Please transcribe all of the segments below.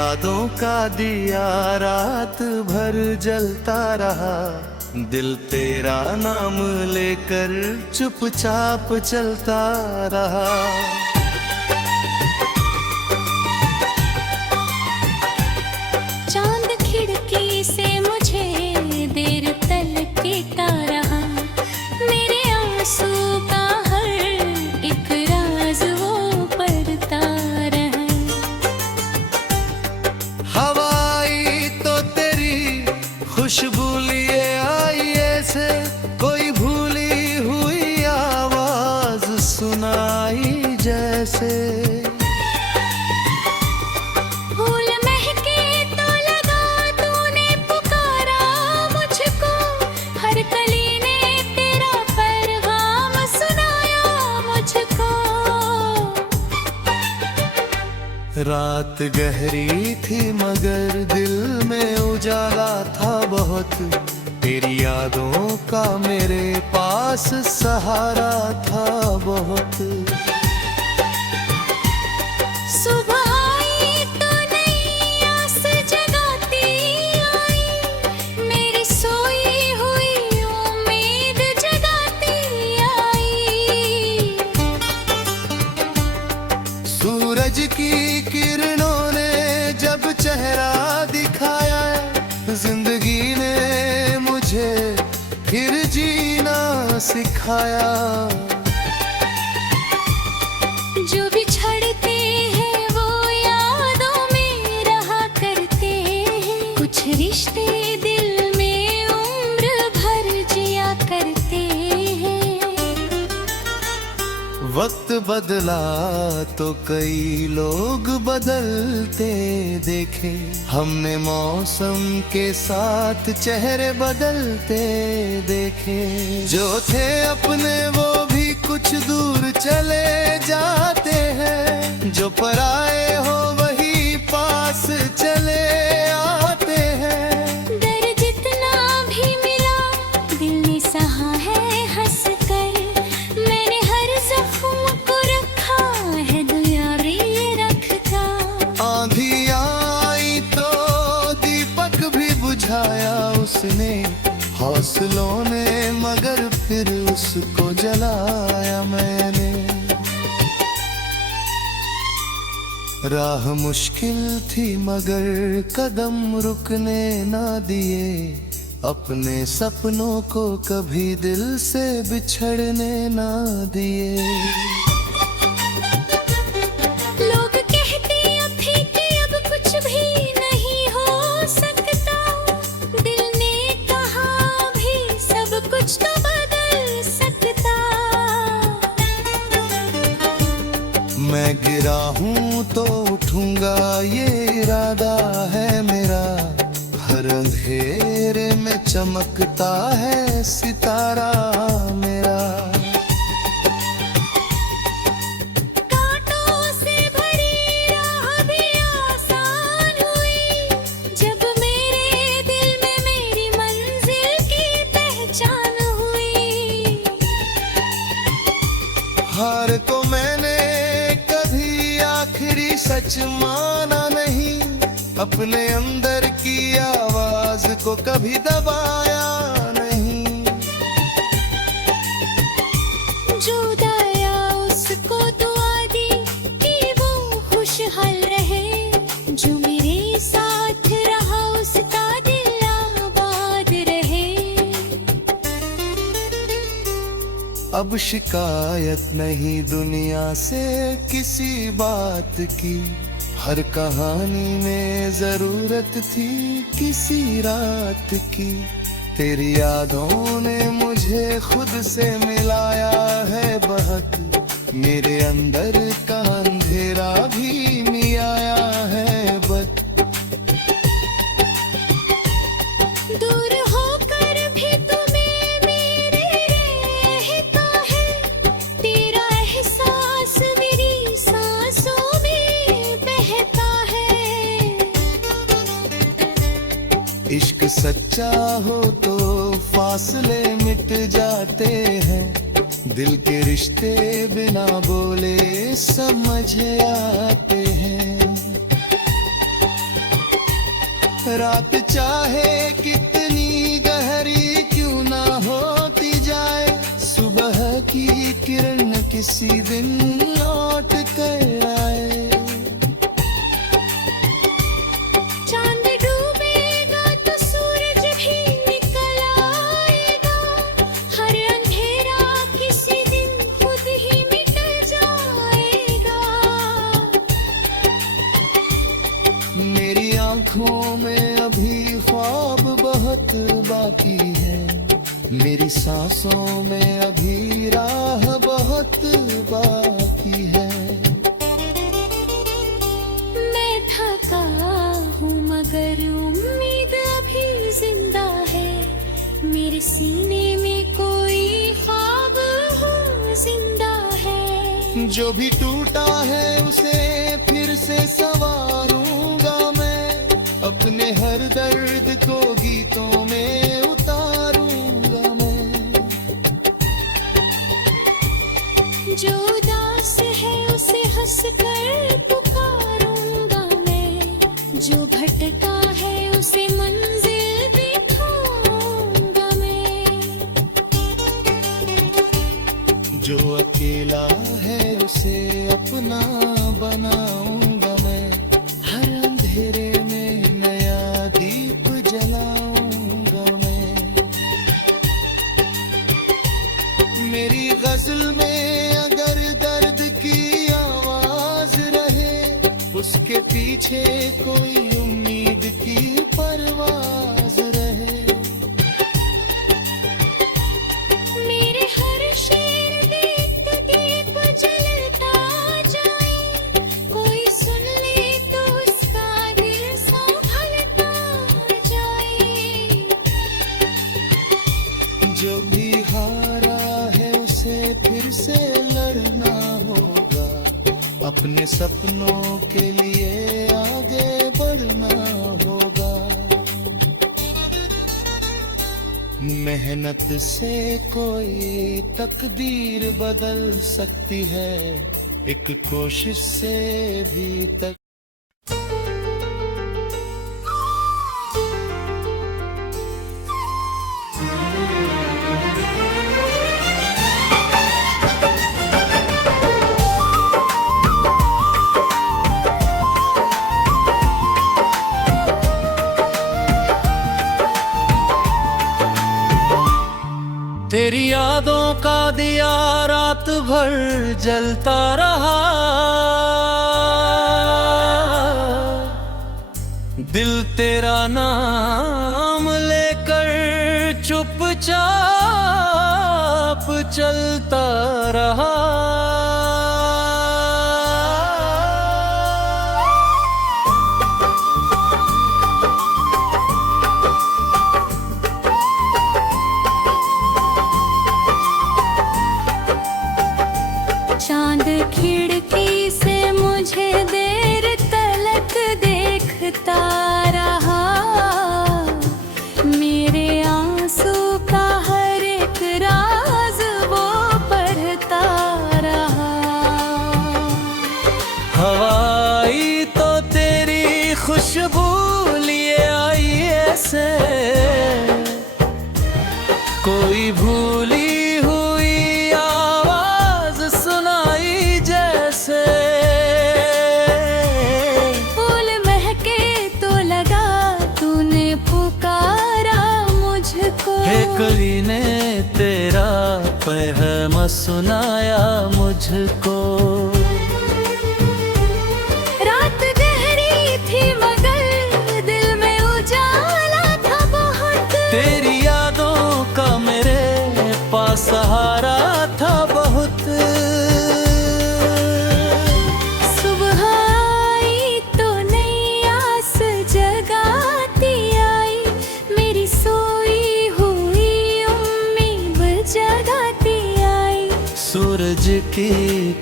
यादों का दिया रात भर जलता रहा, दिल तेरा नाम लेकर चुपचाप चलता रहा। चांद खिड़की से मुझे देर तलकता रहा, मेरे आंसू का हर एक राज वो पढ़ता रहा। हवाई तो तेरी खुशबू लिए आई ऐसे, कोई भूली हुई आवाज सुनाई जैसे। रात गहरी थी मगर दिल में उजाला था बहुत, तेरी यादों का मेरे पास सहारा था बहुत। सुबह आई तो नई आस जगाती आई, मेरी सोई हुई उम्मीद जगाती आई। सूरज की किरणों ने जब चेहरा दिखाया, जिंदगी ने मुझे फिर जीना सिखाया। जो बिछड़ते हैं वो यादों में रहा करते हैं, कुछ रिश्ते दिल में उम्र भर जिया करते हैं। वक्त बदला तो कई लोग बदलते देखे, हमने मौसम के साथ चेहरे बदलते देखे। जो थे अपने वो भी कुछ दूर चले जाते हैं, जो पराए हो वही पास चले आते हैं। दर्द जितना भी मिला दिल ने सहा है हंस कर, मैंने हर जख्म को रखा है दुआ भी रखता। आंधी आई तो दीपक भी बुझाया उसने, हौसलों ने मगर फिर उसको जलाया मैंने। राह मुश्किल थी मगर कदम रुकने ना दिए, अपने सपनों को कभी दिल से बिछड़ने ना दिए। लोग कहते थे कि अब कुछ भी नहीं हो सकता, दिल ने कहा भी सब कुछ तो बदल सकता। मैं गिरा हूँ तो उठूंगा ये इरादा है मेरा, हर अंधेरे में चमकता है सितारा मेरा। कांटों से भरी राह भी आसान हुई, जब मेरे दिल में मेरी मंजिल की पहचान हुई। हार को मैंने कभी आखिरी सच माना नहीं, अपने अंदर की आवाज को कभी दबाया नहीं। जो दया उसको दुआ दी कि वो खुशहाल रहे, जो मेरे साथ रहा उसका दिल आबाद रहे। अब शिकायत नहीं दुनिया से किसी बात की, हर कहानी में जरूरत थी किसी रात की। तेरी यादों ने मुझे खुद से मिलाया है बहुत, मेरे अंदर का अंधेरा भी मिलाया है बत। दूर होकर भी तुम्हें मेरे रहता है, तेरा एहसास मेरी सांसों में बहता है। इश्क सच्चा हो तो फासले मिट जाते हैं, दिल के रिश्ते बिना बोले समझ आते हैं। रात चाहे कितनी गहरी क्यों ना होती जाए, सुबह की किरण किसी दिन लौट कर आए। चांद डूबेगा तो सूरज भी निकल आएगा, हर अंधेरा किसी दिन खुद ही मिट जाएगा। मेरी आंखों में अभी ख्वाब बहुत बाकी है, मेरी सांसों में अभी राह बहुत बाकी है। मैं थका हूँ मगर उम्मीद अभी जिंदा है, मेरे सीने में कोई ख्वाब हो जिंदा है। जो भी टूटा है उसे फिर से संवारूंगा मैं, अपने हर दर्द को गीतों में उतारूंगा मैं। जो उदास है उसे हंस कर पुकारूंगा मैं, जो भटका है उसे मंजिल दिखाऊंगा मैं। जो अकेला है उसे अपना बनाऊंगा मैं, हर अंधेरे में नया दीप जलाऊंगा मैं। मेरी गजल में अगर दर्द की आवाज रहे, उसके पीछे कोई उम्मीद की परवाज रहे। मेरे हर शेर दीप दीप जलता जाए, कोई सुन ले तो उसका दिल संभलता जाए। जो भी हारा है उसे फिर से लड़ना होगा, अपने सपनों के लिए आगे बढ़ना होगा। मेहनत से कोई तकदीर बदल सकती है, एक कोशिश से भी तक। तेरी यादों का दिया रात भर जलता रहा, दिल तेरा नाम लेकर चुपचाप चलता रहा। चांद खिड़की से मुझे देर तलक देखता रहा, मेरे आंसू का हर एक राज वो पढ़ता रहा। हवाई तो तेरी खुशबू लिए आई ऐसे, कोई भूली हुई आवाज सुनाई जैसे। फूल महके तो लगा तूने पुकारा मुझको, हे कली ने तेरा पैगाम सुनाया मुझको। रात गहरी थी मगर दिल में उजाला था बहुत, तेरी यादों का मेरे पास सहारा था बहुत। सुबह आई तो नई आस जगाती आई, मेरी सोई हुई उम्मीद जगाती आई। सूरज की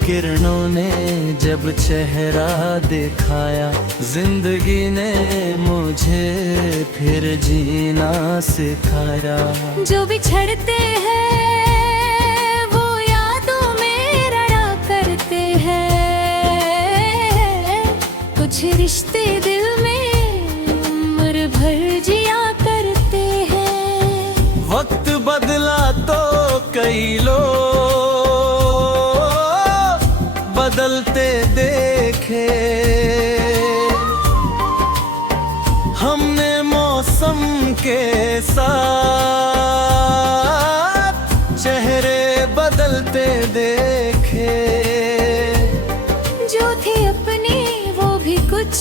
किरणों ने जब चेहरा दिखाया, जिंदगी ने मुझे फिर जीना सिखाया। जो बिछड़ते हैं वो यादों में रड़ा करते हैं, कुछ रिश्ते दिल में उम्र भर कई लोग बदलते देखे, हमने मौसम के साथ चेहरे बदलते देखे। जो थे अपने वो भी कुछ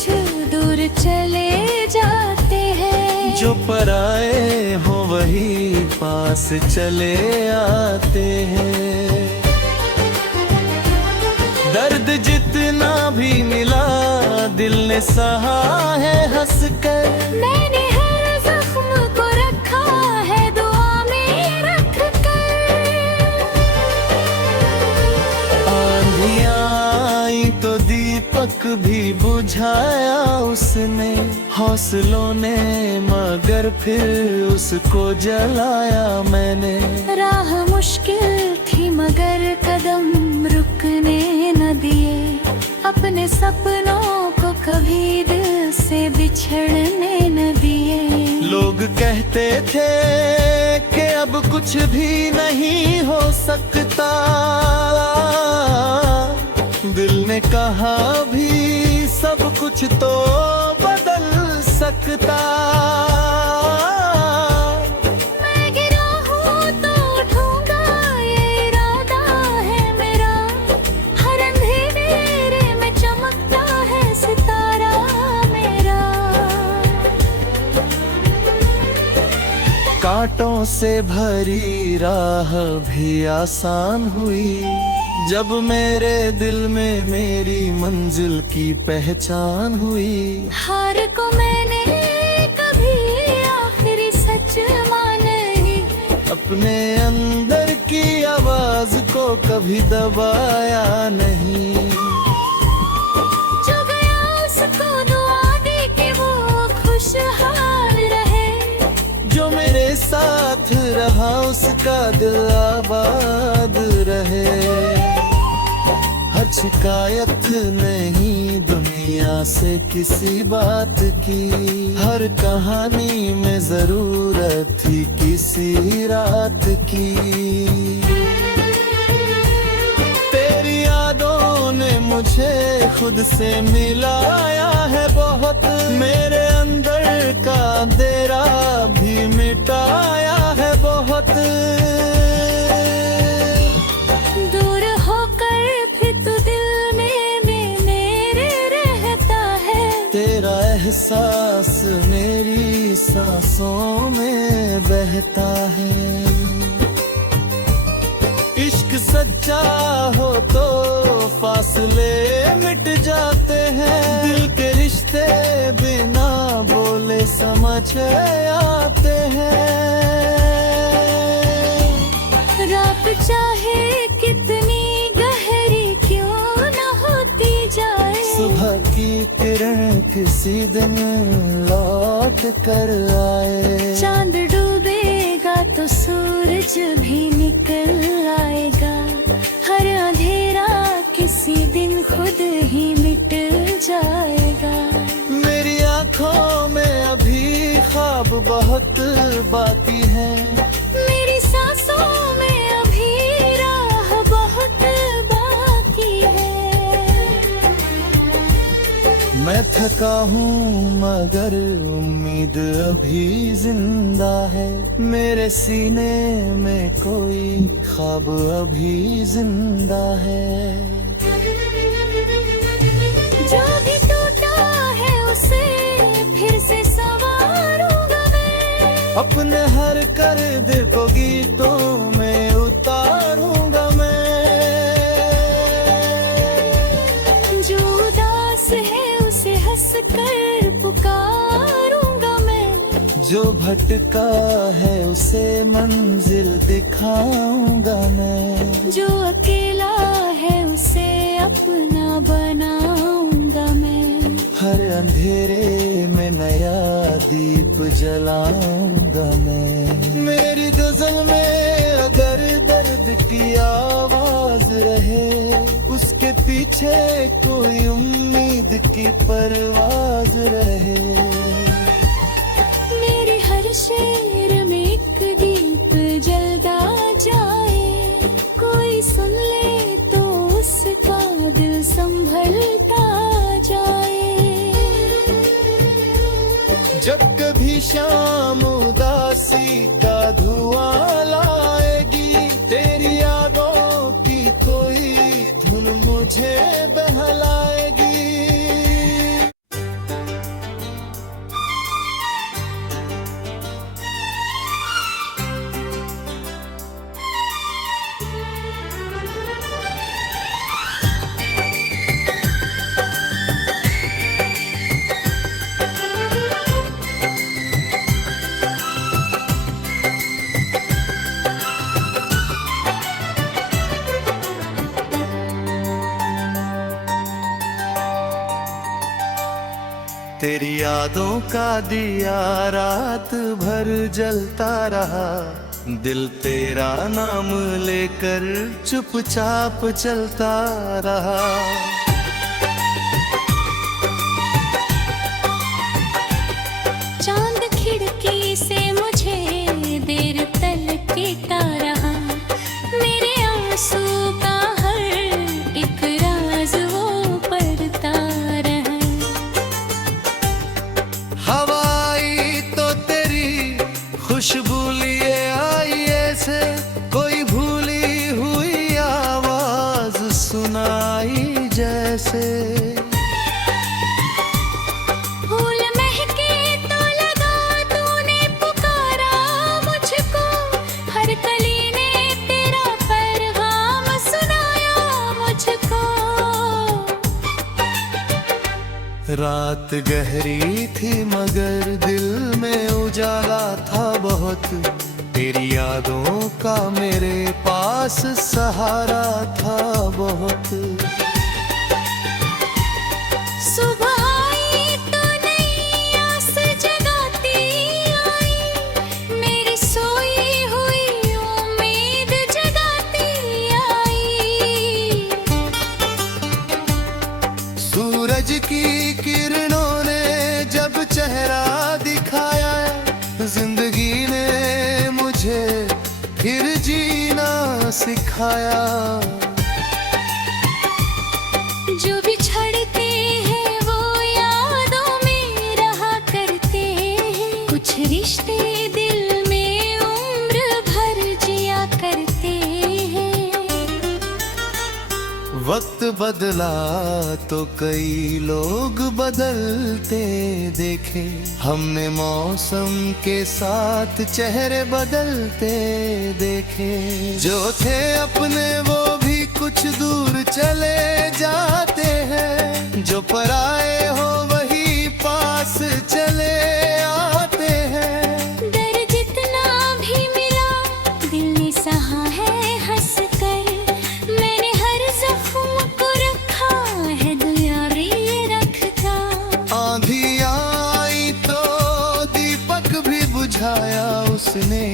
दूर चले जाते हैं, जो पराए हो वही पास चले आते हैं। दर्द जितना भी मिला दिल ने सहा है हंसकर, मैंने हर जख्म को रखा है दुआ में रख कर। आंधियां आई तो दीपक भी बुझाया उसने, हौसलों ने मगर फिर उसको जलाया मैंने। राह मुश्किल थी मगर कदम रुकने न दिए, अपने सपनों को कभी दिल से बिछड़ने न दिए। लोग कहते थे कि अब कुछ भी नहीं हो सकता, दिल ने कहा भी सब कुछ तो बदल सकता। मैं गिरा हूँ तो उठूंगा ये इरादा है मेरा, हर अंधेरे में चमकता है सितारा मेरा। कांटों से भरी राह भी आसान हुई, जब मेरे दिल में मेरी मंजिल की पहचान हुई। हार को मैंने कभी आखिरी सच माना नहीं, अपने अंदर की आवाज को कभी दबाया नहीं। जो गया उसको दुआ दे के वो खुशहाल रहे, जो मेरे साथ रहा उसका दिल आबाद रहे। हर शिकायत नहीं दुनिया से किसी बात की, हर कहानी में जरूरत थी किसी रात की। तेरी यादों ने मुझे खुद से मिलाया है बहुत, मेरे अंदर का अंधेरा भी मिटाया है बहुत। दूर होकर फिर तू दिल में मेरे रहता है, तेरा एहसास मेरी सांसों में बहता है। इश्क सच्चा हो तो फासले मिट जाते हैं, दिल के रिश्ते बिना बोले समझ आते हैं। रात चाहे कितनी गहरी क्यों न होती जाए, सुबह की किरण किसी दिन लौट कर आए। चांद डूबेगा तो सूरज भी निकल आएगा, हर अंधेरा किसी दिन खुद ही मिट जाएगा। मेरी आंखों में अभी ख्वाब बहुत बाकी है, मेरी सांसों में अभी राह बहुत बाकी है। मैं थका हूँ मगर उम्मीद अभी जिंदा है, मेरे सीने में कोई ख्वाब अभी जिंदा है। जो भी टूटा है उसे फिर से संवारूंगा मैं, अपने हर कर्द को गीतों में उतारूंगा मैं। जो उदास है उसे हंस कर पुकारूंगा मैं, जो भटका है उसे मंजिल दिखाऊंगा मैं। जो अकेला है उसे अपना बनाऊंगा मैं। हर अंधेरे में नया दीप जलाऊंगा मैं। मेरी गजल में अगर दर्द की आवाज रहे, उसके पीछे कोई उम्मीद की परवाज रहे। मेरे हर शेर में एक दीप जलता जाए, शाम उदासी का धुआं लाएगी, तेरी यादों की कोई धुन मुझे बहलाएगी। तेरी यादों का दिया रात भर जलता रहा, दिल तेरा नाम लेकर चुपचाप चलता रहा। चांद खिड़की से मुझे देर तलकता रहा, मेरे आंसू का हर एक राज वो पढ़ता रहा। हवाई तो तेरी खुशबू लिए आई ऐसे, कोई भूली हुई आवाज सुनाई जैसे। फूल महके तो लगा तूने पुकारा मुझको, हर कली ने तेरा पैगाम सुनाया मुझको। रात गहरी थी मगर दिल में उजाला था बहुत, तेरी यादों का मेरे पास सहारा था बहुत। सुबह आई तो नई आस जगाती आई, मेरी सोई हुई उम्मीद जगाती आई। सूरज की किरणों ने जब चेहरा दिखाया, जिंदगी ने मुझे फिर जीना सिखाया। जो बिछड़ते हैं वो यादों में रहा करते हैं, कुछ रिश्ते दिल में उम्र भर जिया करते हैं। वक्त बदला तो कई लोग बदलते देखे, हमने मौसम के साथ चेहरे बदलते देखे। जो थे अपने वो भी कुछ दूर चले जाते हैं, जो पराए हो वही पास चले आते हैं। दर जितना भी मिला दिल ने सहा है हंस कर, मैंने हर जख्म को रखा है दुआरी रख कर। आंधी आई तो दीपक भी बुझाया उसने,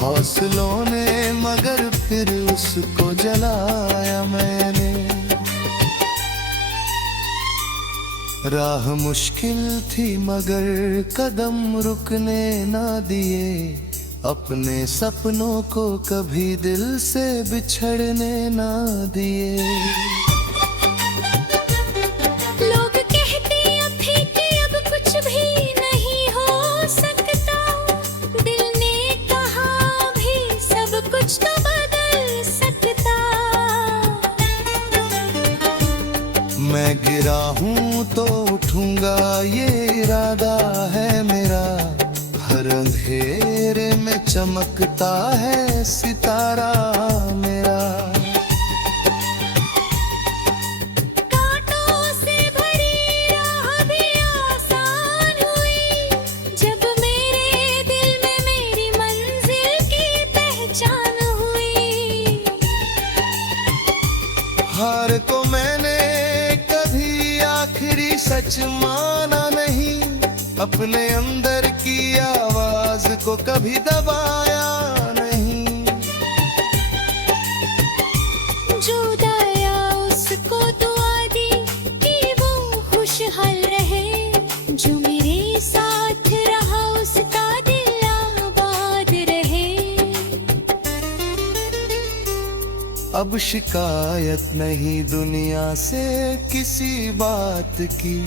हौसलों ने मगर फिर उसको जलाया मैंने। राह मुश्किल थी मगर कदम रुकने ना दिए, अपने सपनों को कभी दिल से बिछड़ने ना दिए। लोग कहते थे कि अब कुछ भी नहीं हो सकता, दिल ने कहा भी सब कुछ तो बदल सकता। मैं गिरा हूँ तो उठूंगा ये इरादा है मेरा, हर अंधेरे में चमकता है सितारा मेरा। कांटों से भरी राह भी आसान हुई, जब मेरे दिल में मेरी मंजिल की पहचान हुई। हार को मैंने कभी आखिरी सच माना नहीं, अपने अंदर की आवाज को कभी दबाया नहीं। जो दया उसको दुआ दी कि वो खुशहाल रहे, जो मेरे साथ रहा उसका दिल आबाद रहे। अब शिकायत नहीं दुनिया से किसी बात की,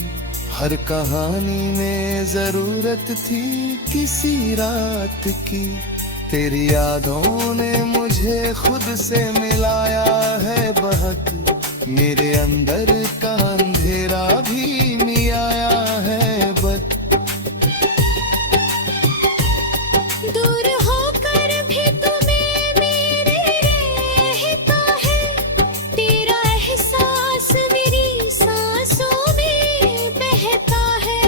हर कहानी में जरूरत थी किसी रात की। तेरी यादों ने मुझे खुद से मिलाया है बहुत। मेरे अंदर का अंधेरा भी मिलाया है बत। दूर होकर भी तुम्हें मेरे रहता है। तेरा एहसास मेरी सांसों में बहता है।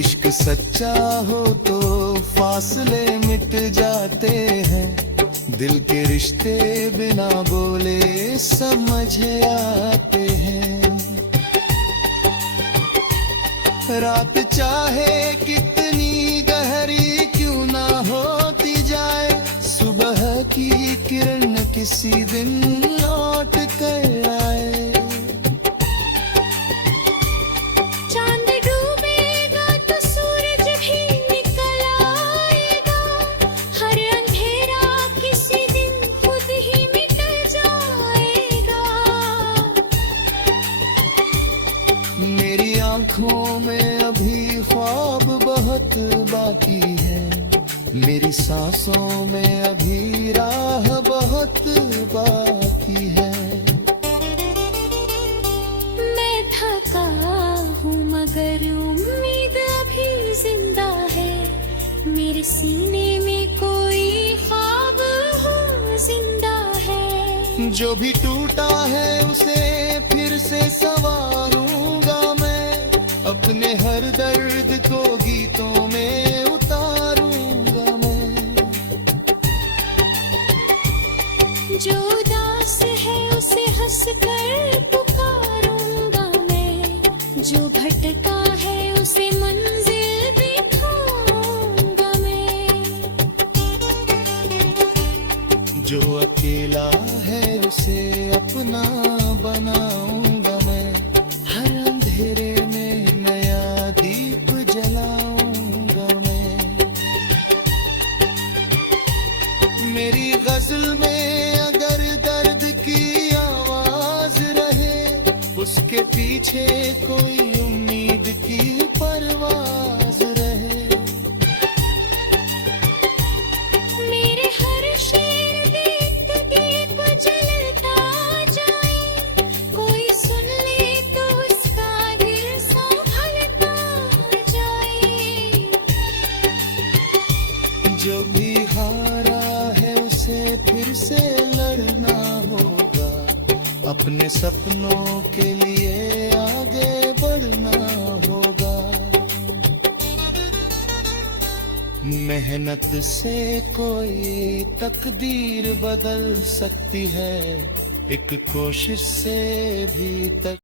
इश्क सच्चा हो तो फासले मिट जाते हैं। दिल के रिश्ते बिना बोले समझ आते हैं। रात चाहे कितनी गहरी क्यों ना होती जाए, सुबह की किरण किसी दिन लौट कर आए। चांद डूबेगा तो सूरज भी निकल आएगा। हर अंधेरा किसी दिन खुद ही मिट जाएगा। मेरी आंखों में अभी ख्वाब बहुत बाकी है। मेरी सांसों में अभी राह बहुत बाकी है। मैं थका हूँ मगर उम्मीद अभी जिंदा है। मेरे सीने में कोई ख्वाब हो जिंदा है। जो भी टूटा है उसे फिर से संवारूंगा मैं। अपने हर दर्द को गीतों में उतारूंगा मैं। जो उदास है उसे हंस कर पुकारूंगा मैं। जो भटका है उसे मंजिल दिखाऊंगा मैं। जो अकेला है उसे अपना बनाऊंगा मैं। हर अंधेरे में नया दीप जलाऊंगा मैं। मेरी गजल में अगर दर्द की आवाज रहे, उसके पीछे कोई उम्मीद की परवाज रहे। मेरे हर शेर में एक दीप जलता जाए। कोई सुन ले तो उसका दिल संभलता जाए। जो भी हारा है उसे फिर से लड़ना होगा। अपने सपनों के लिए आगे बढ़ना होगा। मेहनत से कोई तकदीर बदल सकती है। एक कोशिश से भी तक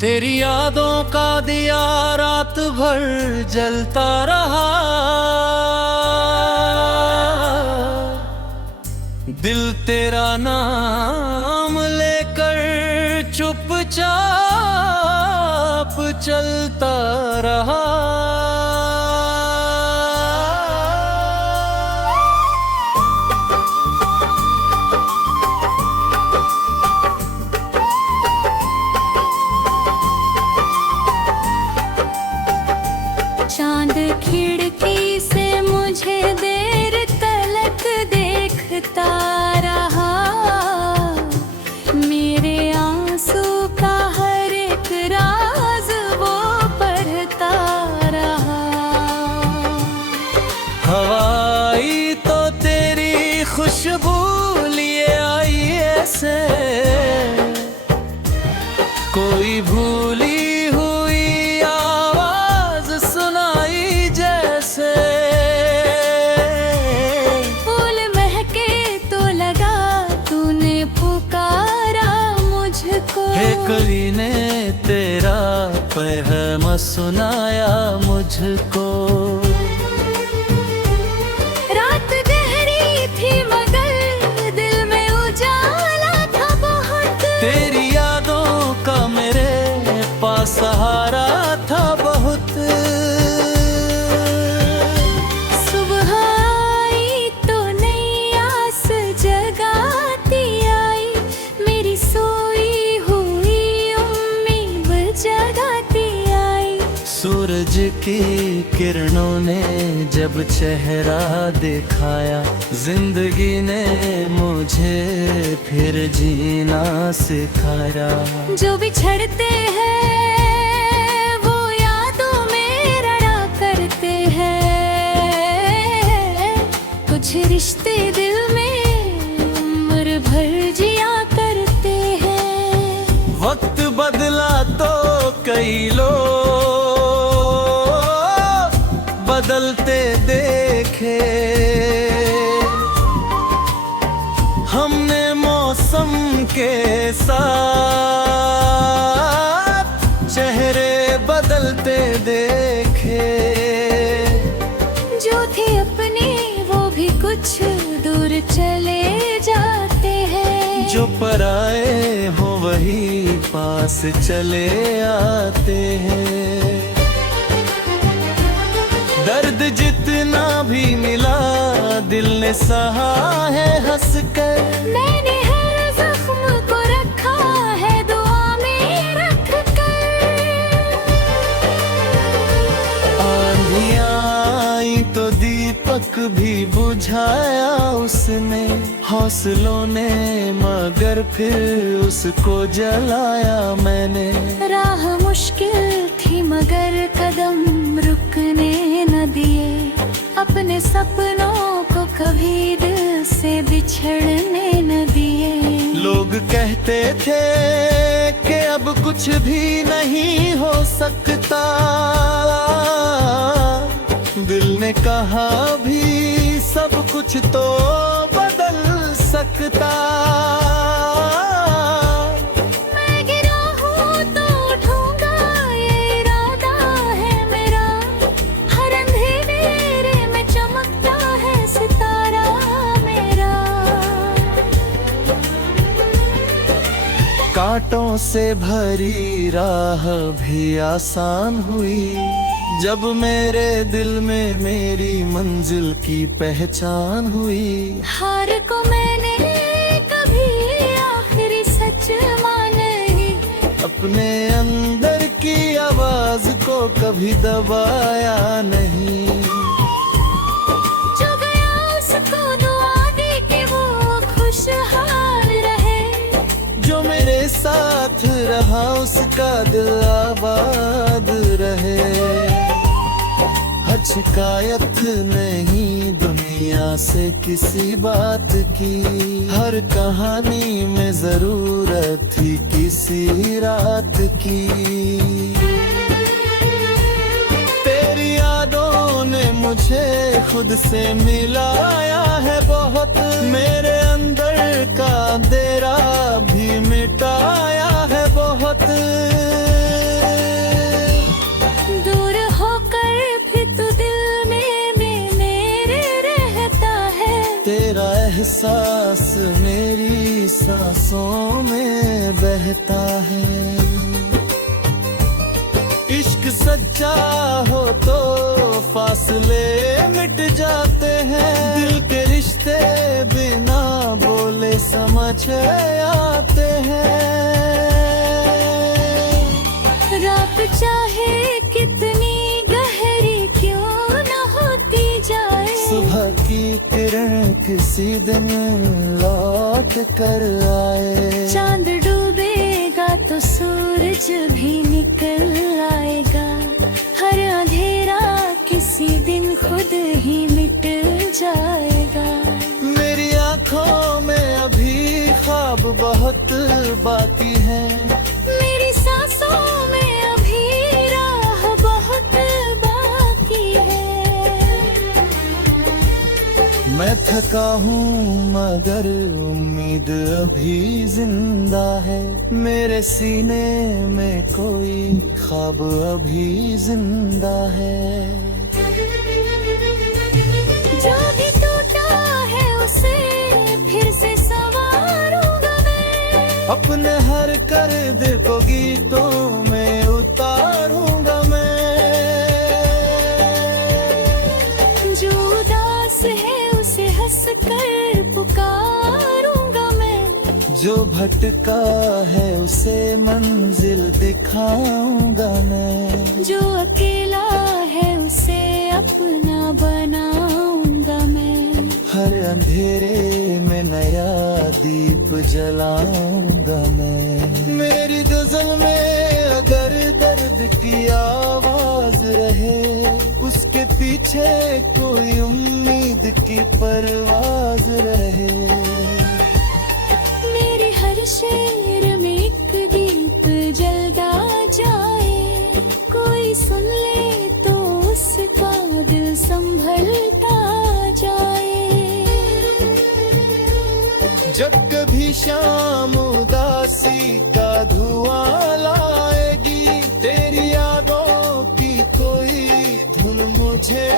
तेरी यादों का दिया रात भर जलता रहा। दिल तेरा नाम लेकर चुपचाप चलता रहा। चांद खिड़की से मुझे देर तलक देखता रहा। मेरे आंसू का हर एक राज वो पढ़ता रहा। हवाई तो तेरी खुशबू लिए आई ऐसे, कोई भूली कली ने तेरा पैगाम सुनाया मुझको। रात तेरी यादों का मेरे पास सहारा था बहुत। सुबह आई तो नई आस जगाती आई, मेरी सोई हुई उम्मीद जगाती आई। सूरज की किरणों ने जब चेहरा दिखाया, जिंदगी ने मुझे फिर जीना सिखाया। जो बिछड़ते हैं वो यादों में रड़ा करते हैं, कुछ रिश्ते दिल में उम्र भर जिया करते हैं। वक्त बदला तो कई लोग बदलते देखे, हमने मौसम के साथ चेहरे बदलते देखे। जो थे अपने वो भी कुछ दूर चले जाते हैं, जो पराए हो वही पास चले आते हैं। दर्द जितना भी मिला दिल ने सहा है हंस कर। मैंने हर जख्म को रखा है दुआ में रख कर। आंधियां आई तो दीपक भी बुझाया उसने, हौसलों ने मगर फिर उसको जलाया मैंने। राह मुश्किल थी मगर कदम रुकने न दिए, अपने सपनों को कभी दिल से बिछड़ने न दिए। लोग कहते थे कि अब कुछ भी नहीं हो सकता, दिल ने कहा भी सब कुछ तो बदल सकता। मैं गिरा हूँ तो उठूंगा ये इरादा है मेरा, हर अंधेरे में चमकता है सितारा मेरा। कांटों से भरी राह भी आसान हुई, जब मेरे दिल में मेरी मंजिल की पहचान हुई। हार को मैंने कभी आखिरी सच माना ही, अपने अंदर की आवाज को कभी दबाया नहीं। जो गया उसको दुआ दी कि वो खुशहाल रहे, जो मेरे साथ रहा उसका दिल आबाद रहे। हर शिकायत नहीं दुनिया से किसी बात की, हर कहानी में जरूरत थी किसी रात की। तेरी यादों ने मुझे खुद से मिलाया है बहुत, मेरे अंदर का अंधेरा भी मिटाया है बहुत। दूर होकर भी तू दिल में मेरे रहता है, तेरा एहसास मेरी सांसों में बहता है। इश्क सच्चा हो तो फासले मिट जाते हैं, दिल के रिश्ते बिना बोले समझ आते हैं। रात चाहे कितनी गहरी क्यों न होती जाए, सुबह की किरण किसी दिन लौट कर आए। चांद डूबेगा तो सूरज भी निकल आएगा, हर अंधेरा किसी दिन खुद ही मिट जाएगा। मेरी आंखों में अभी ख्वाब बहुत बाकी है, मेरी सांसों में अभी राह बहुत बाकी है। मैं थका हूँ मगर उम्मीद अभी जिंदा है, मेरे सीने में कोई ख्वाब अभी जिंदा है। जो भी टूटा है उसे फिर से संवारूंगा मैं, अपने हर कर्द को गीतों में उतारूंगा मैं। जो उदास है उसे हंस कर पुकारूंगा मैं। जो भटका है उसे मंजिल दिखाऊंगा मैं। जो अकेला है उसे अपना बनाऊंगा मैं। हर अंधेरे में नया दीप जलाऊंगा मैं। मेरी गजल में अगर दर्द की आवाज रहे, उसके पीछे कोई उम्मीद की परवाज रहे। मेरे हर शेर में एक गीत जलता जाए, कोई सुन ले तो उसका दिल संभलता जाए। जब कभी शाम उदासी का धुआं लाएगी, तेरी यादों की कोई धुन मुझे